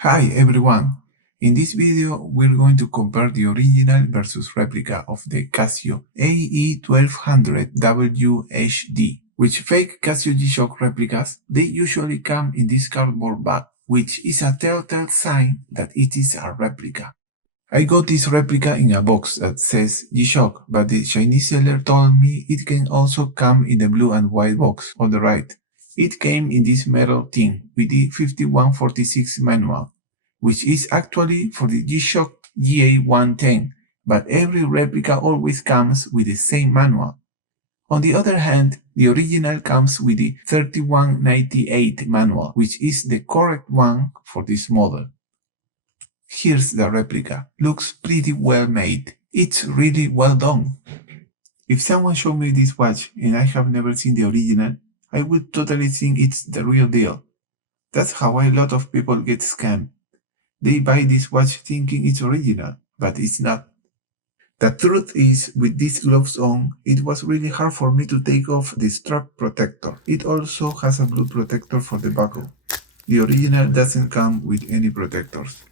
Hi everyone! In this video we're going to compare the original versus replica of the Casio AE-1200WHD. Which fake Casio G-Shock replicas, they usually come in this cardboard bag, which is a telltale sign that it is a replica. I got this replica in a box that says G-Shock, but the Chinese seller told me it can also come in the blue and white box on the right. It came in this metal tin with the 5146 manual, which is actually for the G-Shock GA-110, but every replica always comes with the same manual. On the other hand, the original comes with the 3198 manual, which is the correct one for this model. Here's the replica. Looks pretty well made. It's really well done. If someone showed me this watch and I have never seen the original, I would totally think it's the real deal. That's how a lot of people get scammed. They buy this watch thinking it's original, but it's not. The truth is, with these gloves on, it was really hard for me to take off the strap protector. It also has a blue protector for the buckle. The original doesn't come with any protectors.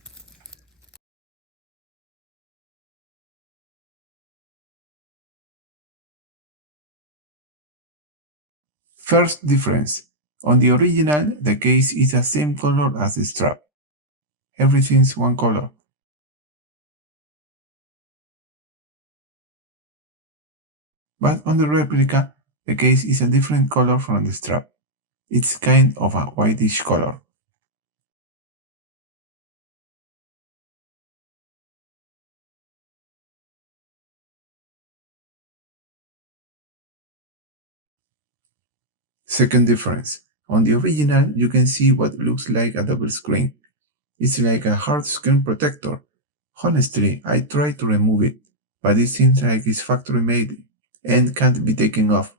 First difference. On the original, the case is the same color as the strap. Everything's one color. But on the replica, the case is a different color from the strap. It's kind of a whitish color. Second difference. On the original, you can see what looks like a double screen. It's like a hard screen protector. Honestly, I tried to remove it, but it seems like it's factory made and can't be taken off.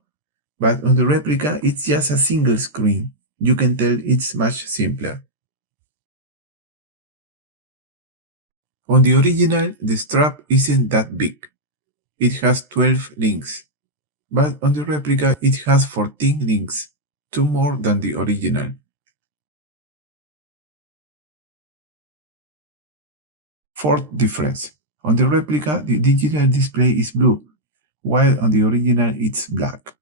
But on the replica, it's just a single screen. You can tell it's much simpler. On the original, the strap isn't that big. It has 12 links. But on the replica, it has 14 links, 2 more than the original. Fourth difference. On the replica, the digital display is blue, while on the original it's black.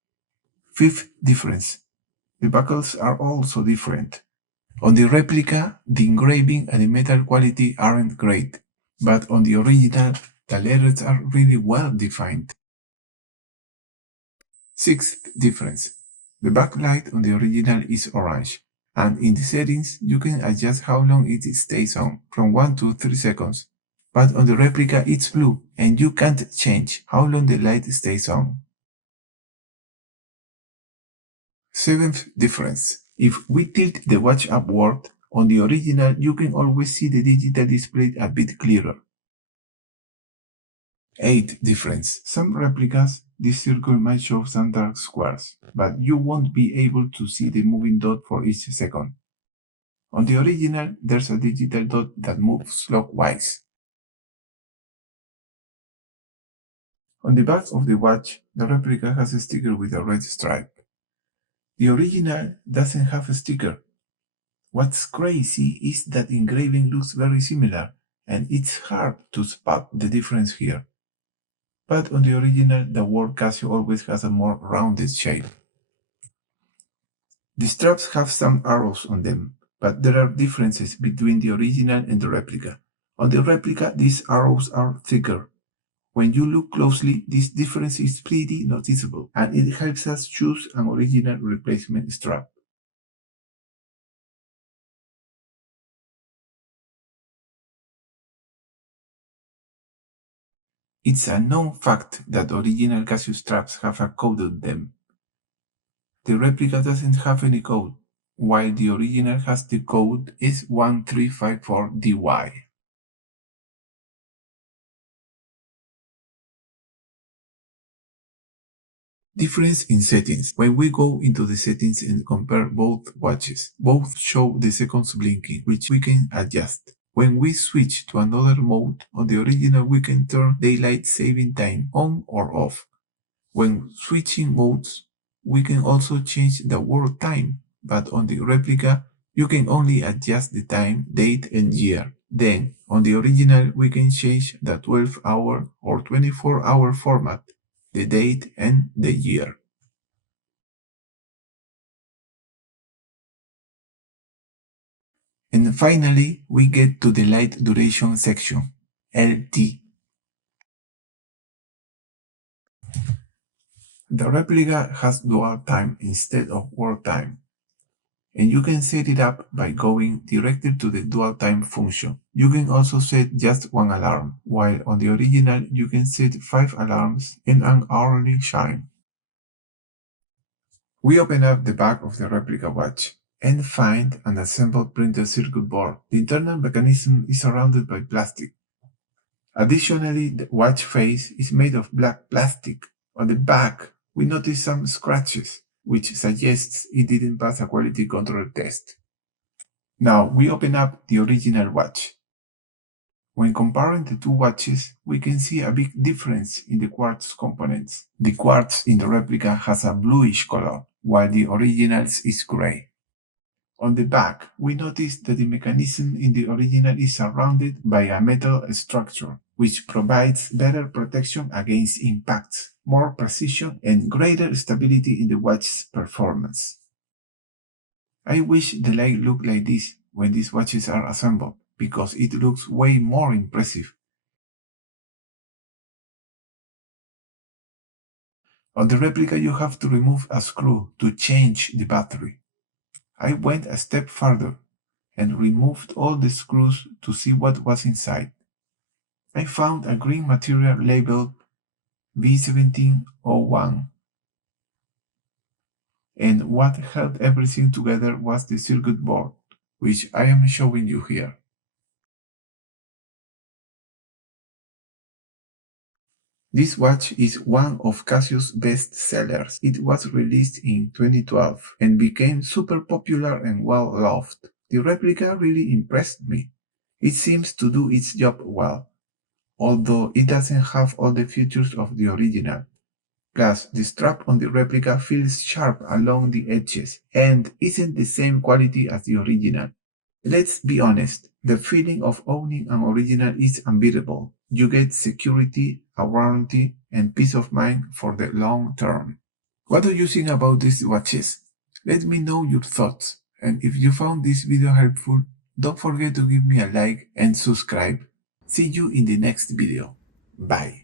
Fifth difference. The buckles are also different. On the replica, the engraving and the metal quality aren't great, but on the original, the letters are really well defined. Sixth difference. The backlight on the original is orange, and in the settings you can adjust how long it stays on, from 1 to 3 seconds. But on the replica it's blue, and you can't change how long the light stays on. Seventh difference. If we tilt the watch upward, on the original you can always see the digital display a bit clearer. Eighth difference. Some replicas, this circle might show some dark squares, but you won't be able to see the moving dot for each second. On the original, there's a digital dot that moves clockwise. On the back of the watch, the replica has a sticker with a red stripe. The original doesn't have a sticker. What's crazy is that engraving looks very similar, and it's hard to spot the difference here. But on the original, the word Casio always has a more rounded shape. The straps have some arrows on them, but there are differences between the original and the replica. On the replica, these arrows are thicker. When you look closely, this difference is pretty noticeable, and it helps us choose an original replacement strap. It's a known fact that original Casio straps have a code on them. The replica doesn't have any code, while the original has the code S1354DY. Difference in settings. When we go into the settings and compare both watches, both show the seconds blinking, which we can adjust. When we switch to another mode, on the original we can turn daylight saving time on or off. When switching modes, we can also change the world time, but on the replica, You can only adjust the time, date, and year. Then, on the original, we can change the 12-hour or 24-hour format, the date, and the year. And finally, we get to the light duration section, LT. The replica has dual time instead of world time, and you can set it up by going directly to the dual time function. You can also set just one alarm, while on the original you can set 5 alarms and an hourly chime. We open up the back of the replica watch and find an assembled printed circuit board. The internal mechanism is surrounded by plastic. Additionally, the watch face is made of black plastic. On the back, we notice some scratches, which suggests it didn't pass a quality control test. Now, we open up the original watch. When comparing the two watches, we can see a big difference in the quartz components. The quartz in the replica has a bluish color, while the original's is gray. On the back, we notice that the mechanism in the original is surrounded by a metal structure, which provides better protection against impacts, more precision, and greater stability in the watch's performance. I wish the light looked like this when these watches are assembled, because it looks way more impressive. On the replica, you have to remove a screw to change the battery. I went a step further and removed all the screws to see what was inside. I found a green material labeled B1701, and what held everything together was the circuit board, which I am showing you here. This watch is one of Casio's best sellers. It was released in 2012 and became super popular and well loved. The replica really impressed me. It seems to do its job well, although it doesn't have all the features of the original. Plus, the strap on the replica feels sharp along the edges and isn't the same quality as the original. Let's be honest, the feeling of owning an original is unbeatable. You get security, a warranty, and peace of mind for the long term. What do you think about these watches? Let me know your thoughts, and if you found this video helpful, don't forget to give me a like and subscribe. See you in the next video. Bye.